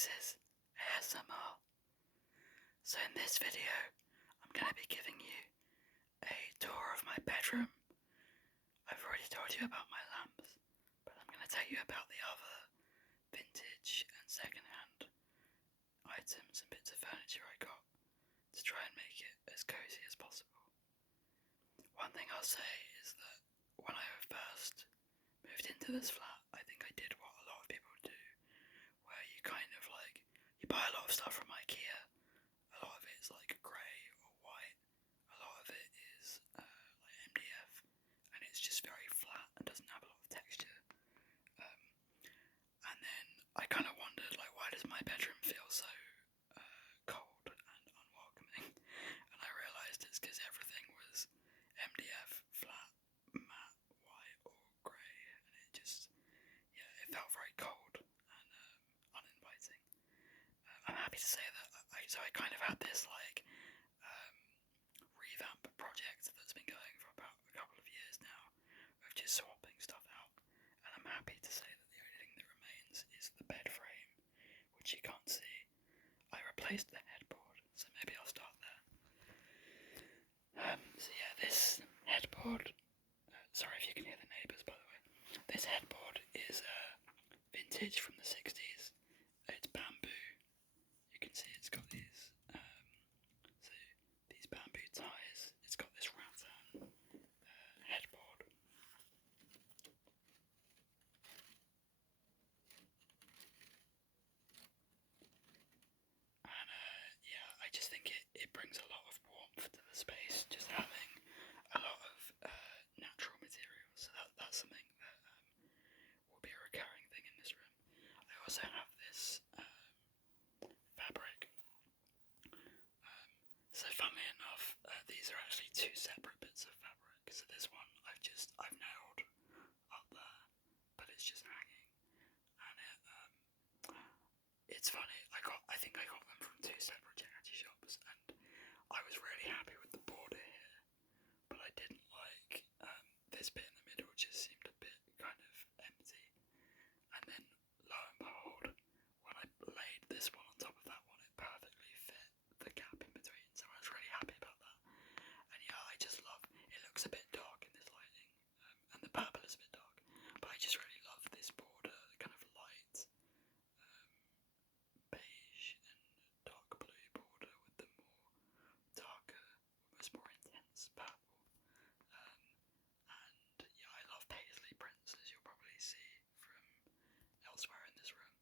This is ASMR. So in this video, I'm going to be giving you a tour of my bedroom. I've already told you about my lamps, but I'm going to tell you about the other vintage and second-hand items and bits of furniture I got to try and make it as cozy as possible. One thing I'll say is that when I first moved into this flat, I think I did what a lot of people do, where you kind of you buy a lot of stuff from IKEA. A lot of it is like grey or white. A lot of it is like MDF, and it's just very flat and doesn't have a lot of texture. And then I kind of wondered, why does my bedroom feel so cold and unwelcoming? And I realised it's because everything was MDF, flat, matte, white or grey, and it just, it felt very cold and uninviting. I'm happy to say that I kind of had this revamp project that's been going for about a couple of years now of just swapping stuff out, and I'm happy to say that the only thing that remains is the bed frame, which you can't see. I replaced the headboard, so maybe I'll start there. So yeah, this headboard, sorry if you can hear the neighbours by the way, this headboard is vintage from the 60s. It's bamboo. You can see it's got these these bamboo ties. It's got this rattan headboard. And I just think it brings a lot of warmth to the space, just having a lot of natural materials. So that's something that will be a recurring thing in this room. I also have this fabric. So funnily enough, these are actually two separate bits of fabric. So this one I've nailed up there, but it's just hanging, and it's funny. I think I got them from two separate charity shops, and I was really happy with the border here, but I didn't like this bit in the middle. Just seemed a bit kind of empty, and then lo and behold, when I laid this one on top of that one, it perfectly fit the gap in between, so I was really happy about that. And I just love, it looks a bit dark in this lighting, and the purple is a bit dark, but I just really love this border, the kind of light beige and dark blue border with the more darker, almost more intense purple. And I love paisley prints, as you'll probably see from elsewhere in this room.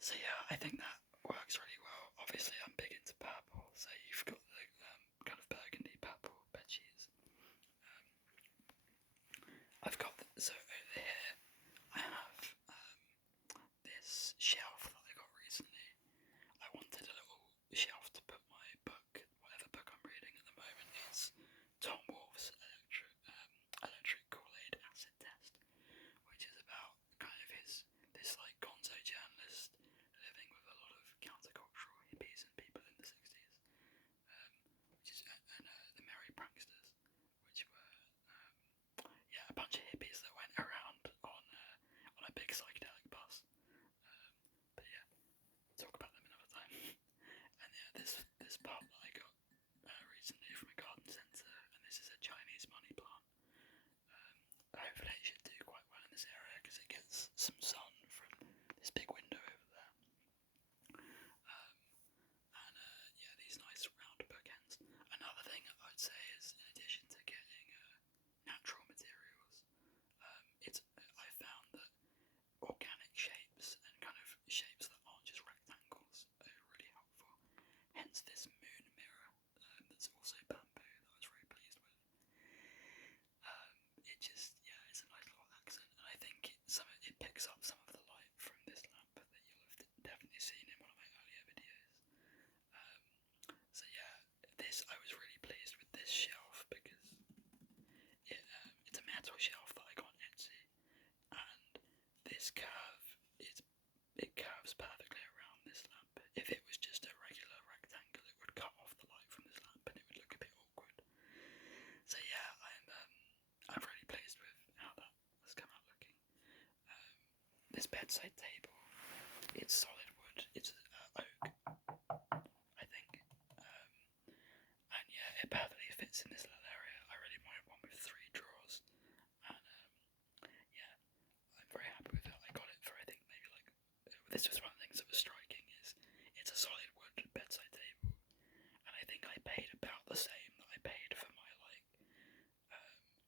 So I think that works really well. Obviously I'm big into purple, so you've got the kind of burgundy purple bedsheets. I've got, so over here I have this shelf that I got recently. I wanted a little shelf to put my book, whatever book I'm reading at the moment. It's Tom Wolfe's Electric Kool-Aid Acid Test, which is about kind of this gonzo journalist living with a lot of countercultural hippies and people in the 60s, and the Merry Pranksters, which were a bunch of hippies that went around on a big psychedelic bus. But we'll talk about them another time. And this pop that I got recently from a garden centre, and this is a Chinese money plant. Hopefully it should do quite well in this area because it gets some sun from this big window over there. And these nice round bookends. Another thing I'd say is, in addition to getting natural materials, I found that organic shapes and kind of shapes that aren't just rectangles are really helpful. Hence this moon mirror that's also bamboo that I was very pleased with. It's a nice little accent, and I think it picks up some of the light from this lamp that you'll have definitely seen in one of my earlier videos. I was really pleased with this shelf because it's a metal shelf that I got on Etsy, and this it curves perfectly around this lamp. If it was just a regular rectangle, it would cut off the light from this lamp and it would look a bit awkward. So I'm really pleased with how that has come out looking. This bedside table, it's solid It's oak, I think. And yeah, it perfectly fits in this little area. I really wanted one with 3 drawers, and yeah, I'm very happy with it. I got it for, I think, maybe like this was one of the things that was striking, is it's a solid wood bedside table, and I think I paid about the same that I paid for my like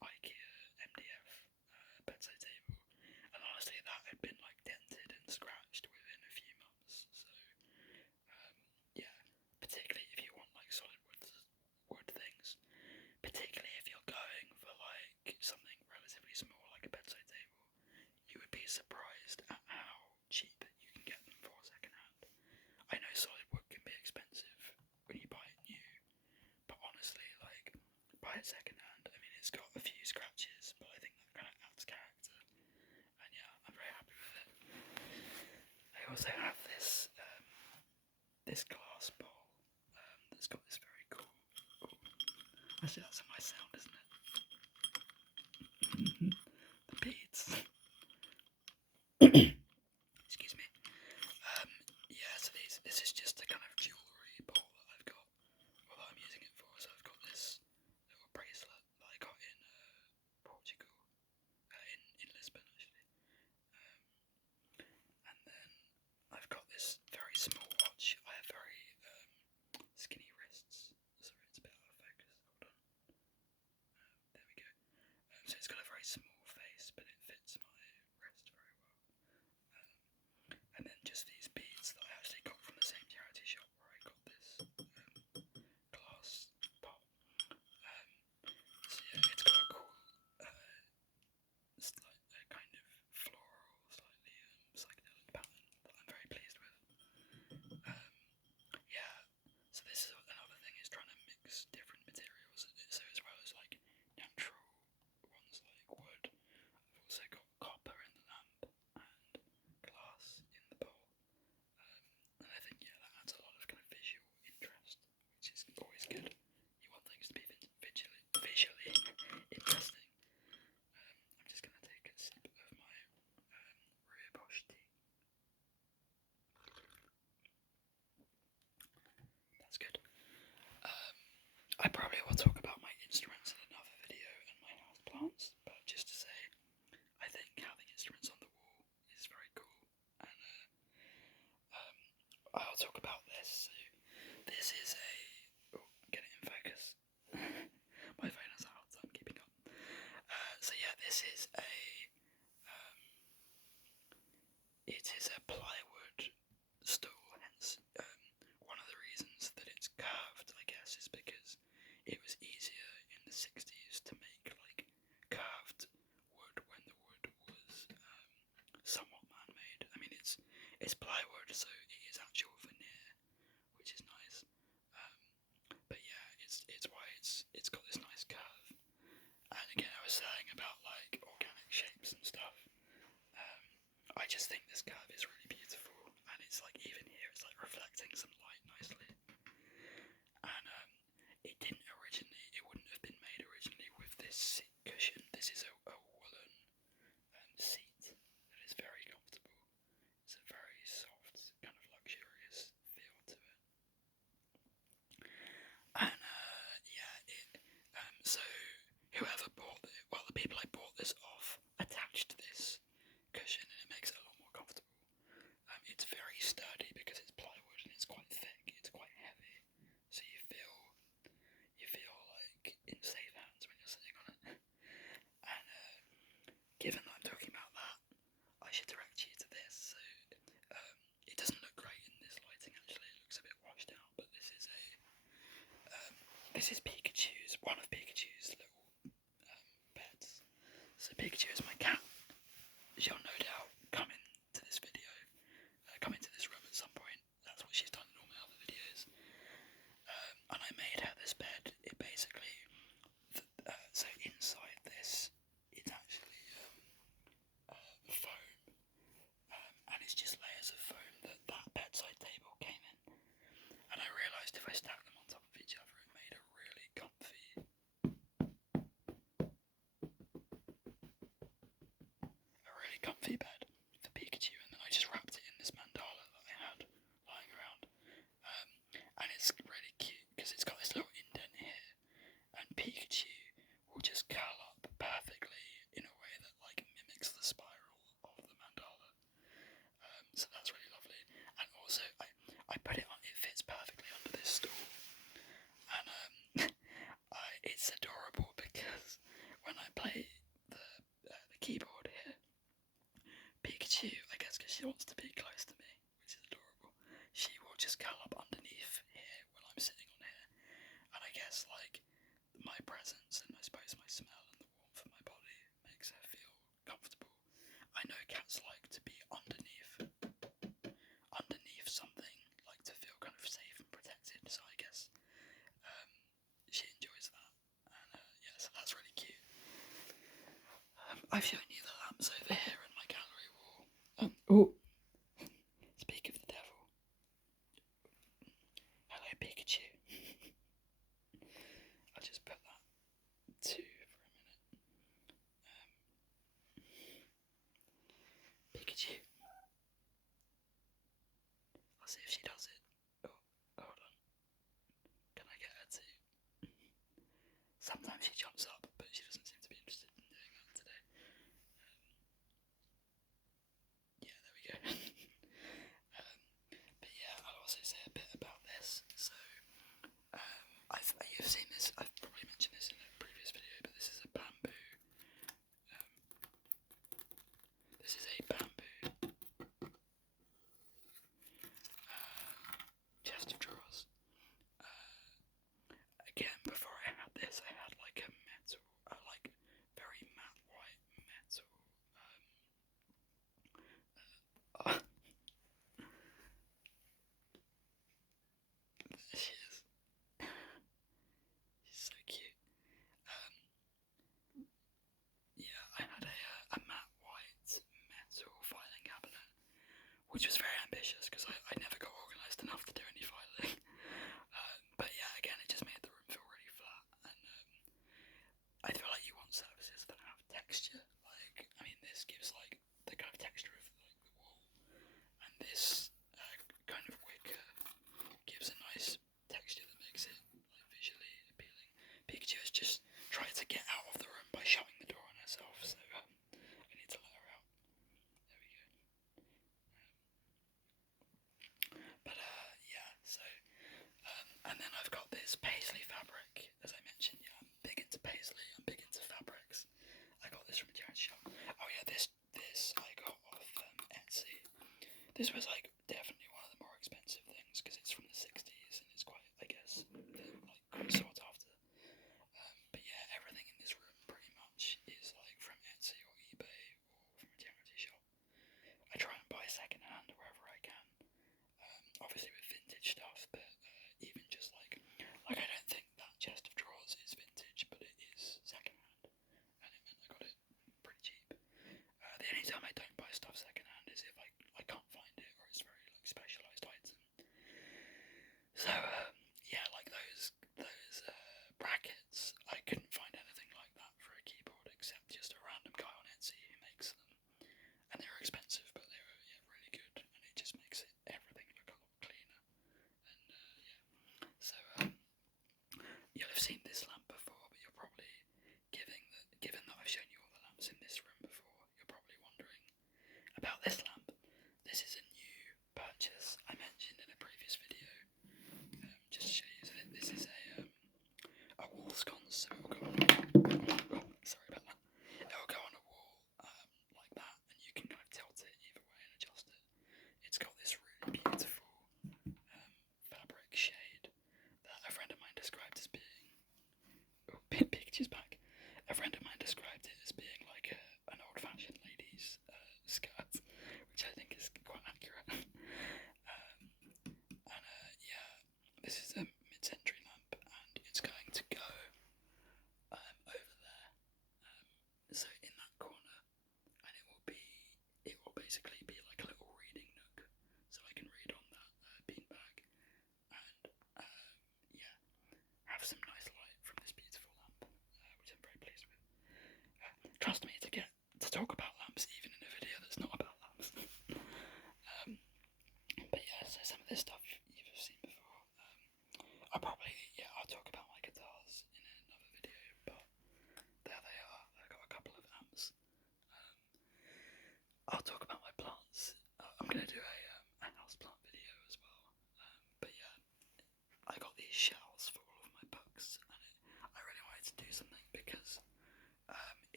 IKEA MDF bedside table, and honestly that had been like dented and scratched within a few months. So yeah, particularly if you want like solid wood things, particularly if you're going for like something relatively small like a bedside table, you would be surprised at how cheap you can get them for second hand. I know solid wood can be expensive when you buy it new, but honestly, like, buy it second hand. I mean, it's got a few scratches, but I think that kind of adds character. And yeah, I'm very happy with it. I also have this this glass bowl that's got this very cool. Actually, that's a nice sound, isn't it? The beads. Excuse me. Yeah, so this is just a kind of jewellery bowl that I've got, or that I'm using it for. So I've got this little bracelet that I got in Portugal, in Lisbon actually. And then I've got this very small watch. I have very skinny wrists. Sorry, it's a bit out of focus. Hold on. There we go. So it's got a very small face, but it fits my wrist very well. And then just these beads that I actually got from the same charity shop where I got this glass pot. So yeah, it's got a cool, kind of floral, slightly psychedelic pattern that I'm very pleased with. Yeah, so this is another thing, is trying to mix different materials. So as well as like natural ones like wood, I've also got copper in the lamp and glass in the bowl. And I think, yeah, that adds a lot of kind of visual interest, which is always good. You want things to be visually interesting. I'm just going to take a sip of my rooibos tea. That's good. I probably will talk about my instruments in another video and my house plants, but just to say, I think having instruments on the wall is very cool, and I'll talk about this. So this is a... Oh, get it in focus. My phone has a hard time keeping up. So yeah, this is it is a plywood stool, hence one of the reasons that it's curved, I guess, is because it was easier in the 60s to make like curved wood when the wood was somewhat man-made. I mean, it's plywood, so it is actual veneer, which is nice. But yeah, it's why it's got this nice curve. And again, I was saying about like organic shapes and stuff. I just think this curve is really beautiful, and it's like, even here, it's like reflecting some light nicely. And it wouldn't have been made originally with this seat cushion. This is a woolen seat that is very comfortable. It's a very soft, kind of luxurious feel to it. And yeah, so whoever bought it, well, the people I bought this off attached this cushion, and it makes it a lot more comfortable. It's very sturdy because it's plywood and it's quite thick. It's quite heavy, so you feel like in safe hands when you're sitting on it. And given that I'm talking about that, I should direct you to this. So it doesn't look great in this lighting. Actually, it looks a bit washed out. But this is one of Pikachu's little pets. So Pikachu is my cat. She'll no doubt come into this video, come into this room at some point. That's what she's done in all my other videos. And I made her this bed. It basically, so inside this, it's actually foam, and it's just layers of foam that bedside table came in. And I realised if I stacked them on top of each other, it made a really comfy bed for Pikachu. And then I just wrapped it in this mandala that I had she wants to be close to me, which is adorable. She will just curl up underneath here when I'm sitting on here, and I guess like my presence and I suppose my smell and the warmth of my body makes her feel comfortable. I know cats like to be underneath something, like to feel kind of safe and protected. So I guess she enjoys that, and yeah, so that's really cute. I've shown you the lamps over here in my gallery wall. Oh, speak of the devil. Hello, Pikachu. I'll just put that to for a minute. Pikachu. I'll see if she does it. Oh, hold on. Can I get her to? Sometimes she jumps up, but she doesn't seem to be interested in doing that today. Yeah, there we go. But yeah, I'll also say a bit about this. So, you've seen this. I've probably mentioned this in a previous video, but this is a bamboo. This is a bamboo chest of drawers. Again, before I had this, I had like a metal, like very matte white metal. There she is. She's so cute. Yeah, I had a matte white metal filing cabinet, which was very ambitious because I never got organised enough to do any filing. But yeah, again, it just made the room feel really flat, and I feel like you want surfaces that have texture. Like, I mean, this gives like the kind of texture of like the wall, and this kind of wicker gives a nice texture that makes it like visually appealing. Pikachu has just tried to get out of the room by shutting the door on herself, so I need to let her out. There we go. But yeah, so and then I've got this paisley fabric, as I mentioned. Yeah, I'm big into paisley. I'm big into fabrics. I got this from a charity shop. Oh yeah, this I got off Etsy. This was like definitely one of the more expensive things because it's from the 60s and it's quite, I guess, like sought after. But yeah, everything in this room pretty much is like from Etsy or eBay or from a charity shop. I try and buy second hand wherever I can. Obviously with vintage stuff, but even just like I don't think that chest of drawers is vintage, but it is second hand, and it meant I got it pretty cheap. The only time I don't buy stuff second hand is if I can't find it or it's very like specialised item. So yeah, like those brackets, I couldn't find anything like that for a keyboard except just a random guy on Etsy who makes them, and they were expensive, but they were really good, and it just makes everything look a lot cleaner. And yeah, so you'll have seen this lamp before, but you're probably given that I've shown you all the lamps in this room before, you're probably wondering about this lamp. This is a new purchase I mentioned in a previous video. Just to show you that this is a wall sconce, so it will go on. Sorry about that. It will go on a wall like that, and you can kind of tilt it either way and adjust it. It's got this really beautiful fabric shade that a friend of mine described as being. Oh, Pikachu's back. A friend of mine described it as being like an old-fashioned lady's skirt,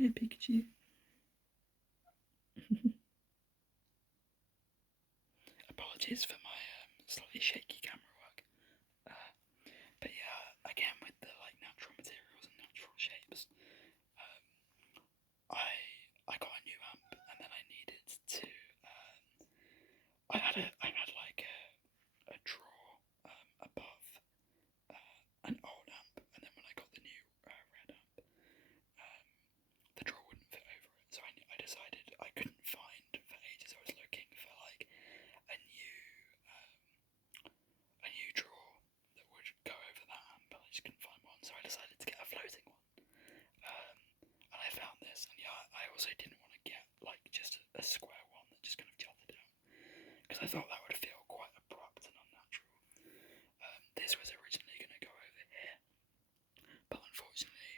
Hey Pikachu. Apologies for my slightly shaky camera work. But yeah, again with the like natural materials and natural shapes, I got a new amp and then I needed to. I had like a drawer above an old amp, and then when I got the new red amp, the drawer wouldn't fit over it. So I decided I couldn't find for ages. I was looking for like a new drawer that would go over that amp, but I just couldn't find one. So I decided to get a floating one. And I found this, and yeah, I also didn't want to get like just a square one that just kind of jutted out, because I thought that would feel quite abrupt and unnatural. This was originally going to go over here, but unfortunately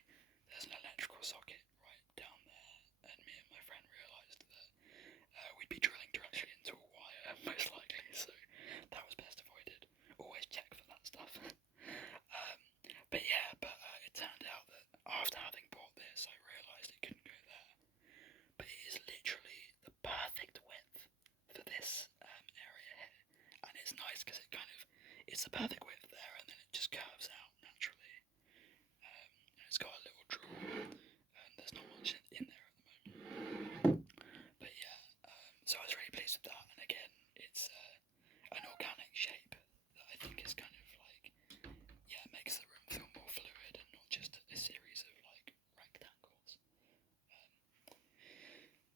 there's an electrical socket right down there, and me and my friend realised that we'd be drilling directly into a wire most likely, so that was best avoided. Always check for that stuff. But it turned out that after having bought this, I realised it couldn't go there. But it is literally the perfect width for this area here, and it's nice because it's the perfect width there, and then it just curves out naturally. And it's got a little drawer, and there's not much in there at the moment. But yeah, so I was really pleased with that, and again, it's an organic shape that I think is kind of like, yeah, makes the room feel more fluid and not just a series of like rectangles.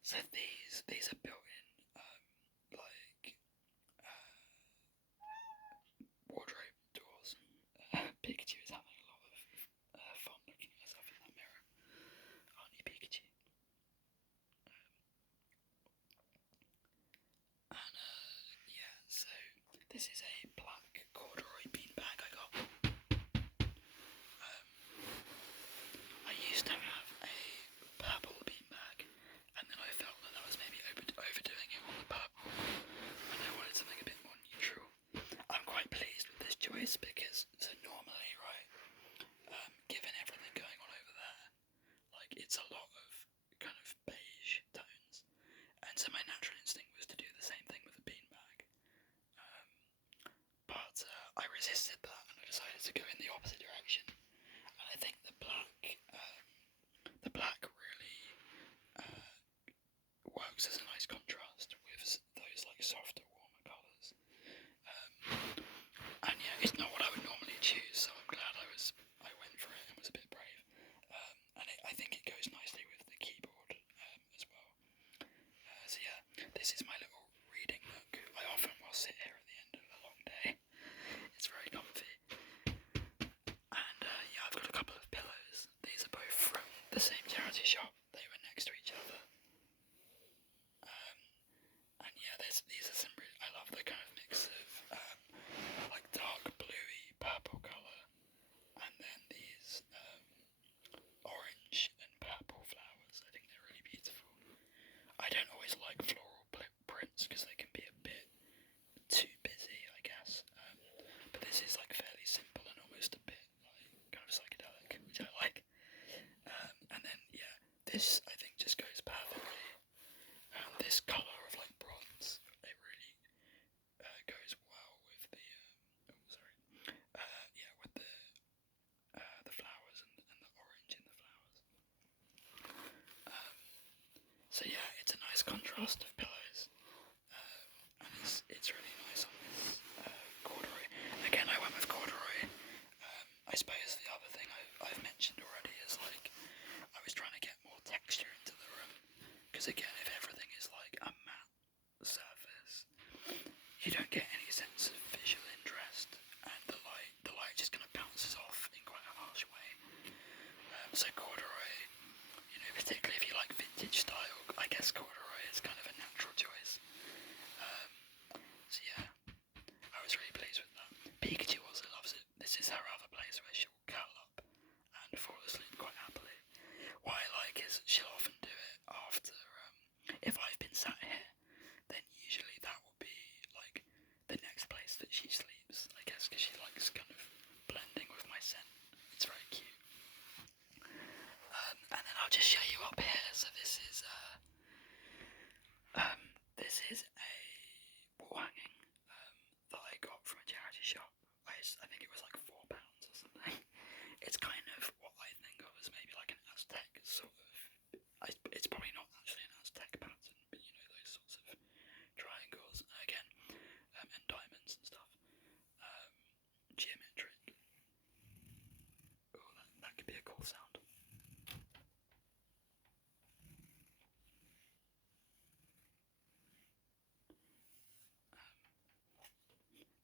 So these are built in wardrobe doors. Pikachu is having a lot of fun looking at herself in that mirror, aren't you, Pikachu? And yeah, so this is a black corduroy beanbag I got. I used to have a purple beanbag, and then I felt that was maybe overdoing it on the purple, and I wanted something a bit more neutral. I'm quite pleased with this choice because, so normally, right, given everything going on over there, like it's a lot of kind of beige tones, and so my natural instinct was to do the same thing with a beanbag. But I resisted that and I decided to go in the opposite direction. And I think the black really works as a nice contrast with those like softer, warmer colours. And yeah, it's not what I would normally choose, so I'm glad I went for it and was a bit brave. And I think it goes nicely with the keyboard as well. So yeah, this is my little reading nook. I often will sit here at the end of a long day. It's very comfy. And yeah, I've got a couple of pillows. These are both from the same charity shop. They were next to each other. And yeah, these are some really, I love the kind of mix of like dark bluey purple colour, and then these orange and purple flowers. I think they're really beautiful. I don't always like floral prints because they can be a bit too busy, I guess. But this is like fairly simple and almost a bit like kind of psychedelic, which I like. And then yeah, this I think just goes perfectly. This colour of like bronze, it really goes well with the with the flowers and the orange in the flowers. So yeah, it's a nice contrast of pillows, and it's really nice on this corduroy. Again, I went with corduroy. I suppose the other thing I've mentioned already is like I was trying to get more texture into the room, because again, if everything is like a matte surface, you don't get any sense of visual interest, and the light just kind of bounces off in quite a harsh way. So corduroy, particularly if you like vintage style, I guess corduroy is kind of a mouth sound.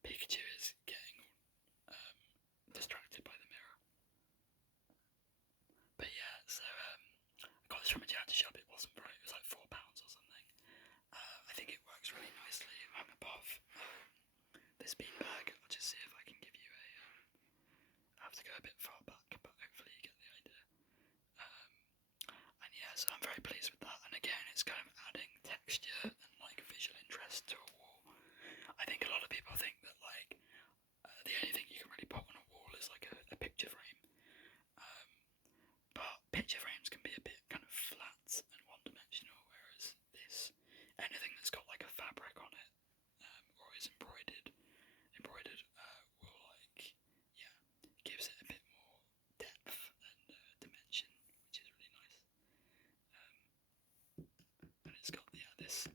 Pikachu is getting distracted by the mirror. But yeah, so I got this from a charity shop. It wasn't very, it was like £4 or something. I think it works really nicely. I'm above this beanbag. I'll just see if I can give you a. I have to go a bit far back, but hopefully you get the idea. And yeah, so I'm very pleased with that. And again, it's kind of adding texture and like visual interest to a wall. I think a lot of people think that like the only thing you can really put on a wall is like a picture frame. But picture frames can be a bit kind of flat and one-dimensional, whereas anything that's got like a fabric on it or is embroidered will like, yeah, gives it a bit more depth and dimension, which is really nice. And it's got this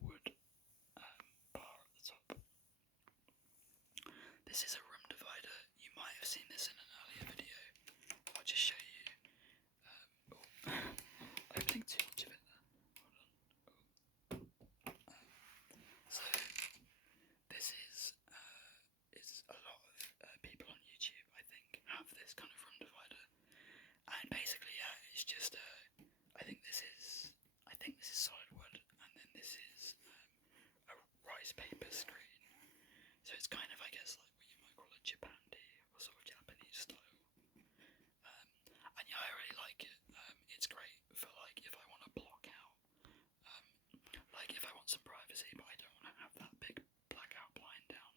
wood bar at the top. This is a room divider. You might have seen this in an earlier video. I'll just show you. Opening too much of it there. Hold on. So this is a lot of people on YouTube, I think, have this kind of room divider, and basically, yeah, it's just I think this is solid wood, and then this is a rice paper screen. So it's kind of, I guess, like what you might call a Japandi or sort of Japanese style. And yeah, I really like it. It's great for like if I want to block out, like if I want some privacy, but I don't want to have that big blackout blind down.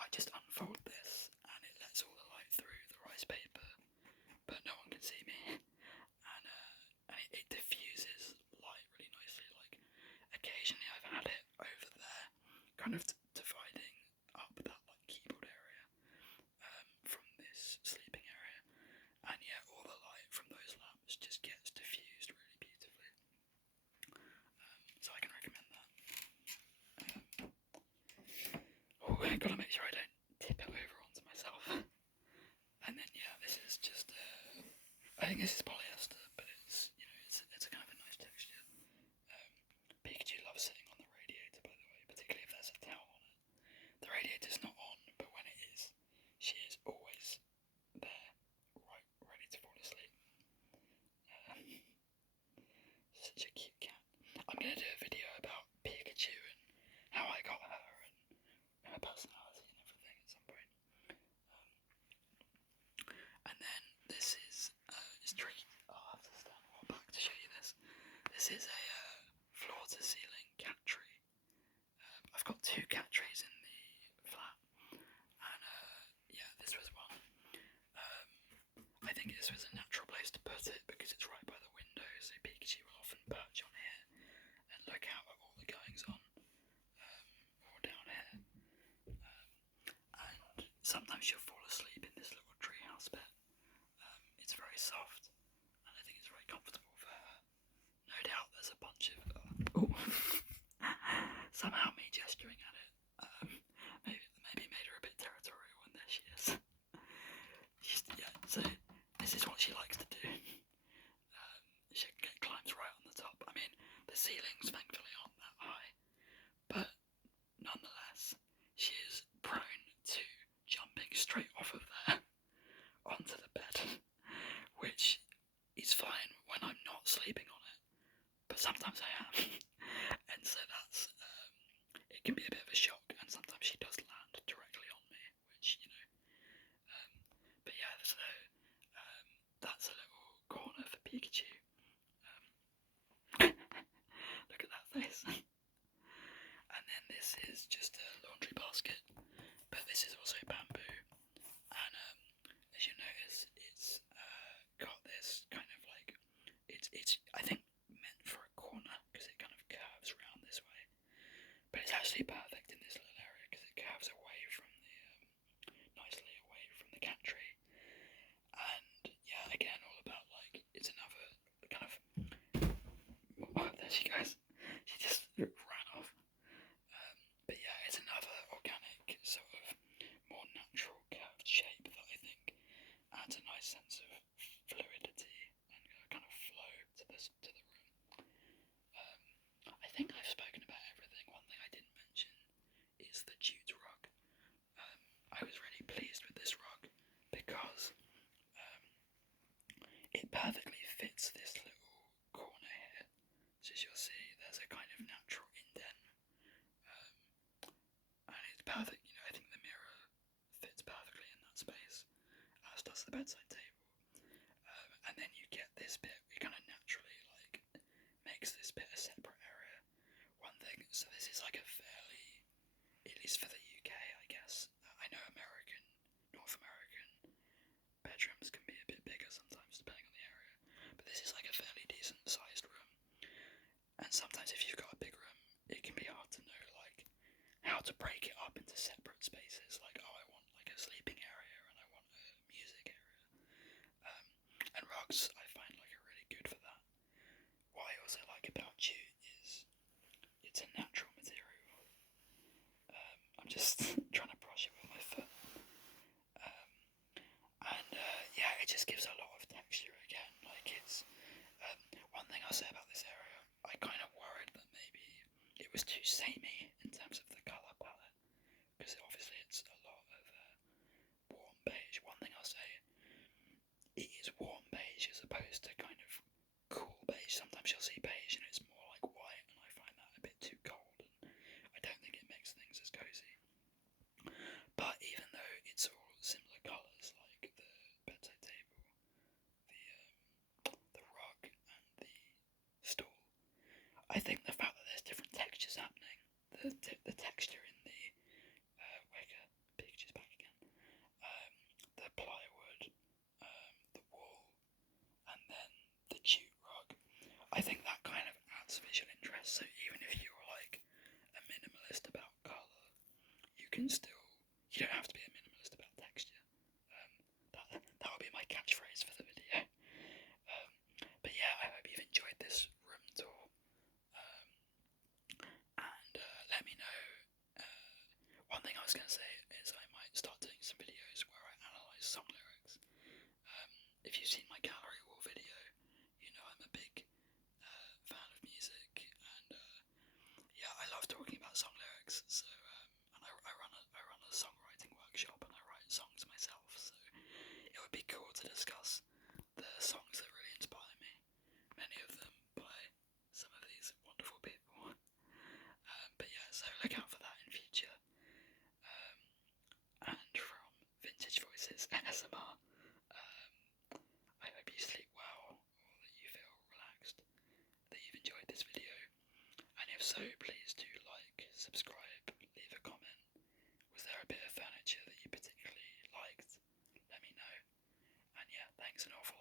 I just unfold this, and it lets all the light through the rice paper, but no one can see me. And it diffuses light really nicely. Like occasionally, I've had it over there, kind of dividing up that like keyboard area from this sleeping area, and yeah, all the light from those lamps just gets diffused really beautifully. So I can recommend that. I've got to make sure I don't tip it over onto myself. And then yeah, this is just I think this is polyester, but it's it's a kind of a nice texture. Pikachu loves sitting on the radiator, by the way, particularly if there's a towel on it. The radiator's not on, but when it is, she is always there, right, ready to fall asleep. Such a cute cat. I'm gonna do a video about Pikachu and how I got her and her personality and everything at some point. And then this is tricky. I'll have to stand more back to show you this. This is a floor-to-ceiling cat tree. I've got 2 cat trees in the flat, and yeah, this was one. I think this was a natural place to put it because it's right by the window, so Pikachu will often perch on here and look out at all the goings on, or down here. And sometimes she'll fall asleep in this little treehouse bit. It's very soft, and I think it's very comfortable for her. No doubt there's a bunch of somehow me gesturing at it maybe made her a bit territorial, and there she is. So this is what she likes to do. She climbs right on the top. I mean, the ceilings thankfully aren't that high, but nonetheless, she is prone to jumping straight off of there onto the bed, which is fine when I'm not sleeping on it, but sometimes I am, and so that's it can be a bit of a shock, and sometimes she does land directly on me, which but yeah, so that's a little corner for Pikachu. Look at that face. And then this is just a laundry basket, but this is also bamboo, and as you notice, it's got this kind of like it's I think meant for a corner because it kind of curves around this way, but it's actually perfect in this little area because it curves away from the nicely away from the cat tree. And yeah, again, all about like it's another kind of there she goes. She just ran off. But yeah, it's another organic sort of more the bedside table, and then you get this bit. It kind of naturally makes this bit a separate area. One thing. So this is like a fairly, at least for the UK, I guess. I know North American bedrooms can be a bit bigger sometimes, depending on the area. But this is like a fairly decent sized room. And sometimes if you've got a big room, it can be hard to know how to break it up into separate spaces. Like, oh, I want a sleeping area and I want a music area. And rugs I find are really good for that. What I also like about jute is it's a natural material. I'm just trying to brush it with my foot. Yeah, it just gives a lot of texture again. It's one thing I'll say about this area. I kind of worried that maybe it was too samey in terms of the colour palette, because obviously it's a lot of warm beige. One thing I'll say, it is warm beige as opposed to kind of cool beige. Sometimes you'll see beige and it's more like white, and I find that a bit too cold, and I don't think it makes things as cosy. But even though it's all similar colours, like the bedside table, the rug, and the stool, I think the fact that there's different textures happening, the texture in the wicker, pictures back again, the plywood, the wool, and then the jute rug, I think that kind of adds visual interest. So even if you're a minimalist about colour, you don't have to be a minimalist about texture. That would be my catchphrase for the video. But yeah, I hope you've enjoyed this room tour. And let me know. One thing I was going to say is I might start doing some videos where I analyse song lyrics. If you've seen my gallery wall video, you know I'm a big fan of music, and yeah, I love talking about song lyrics. So and I run a songwriting workshop, and I write songs myself. So it would be cool to discuss the songs that really inspire me. Many of them by some of these wonderful people. But yeah, so look out for that in future. And from Vintage Voices ASMR, I hope you sleep well, or that you feel relaxed, that you've enjoyed this video. And if so, please do subscribe, leave a comment. Was there a bit of furniture that you particularly liked? Let me know. And yeah, thanks an awful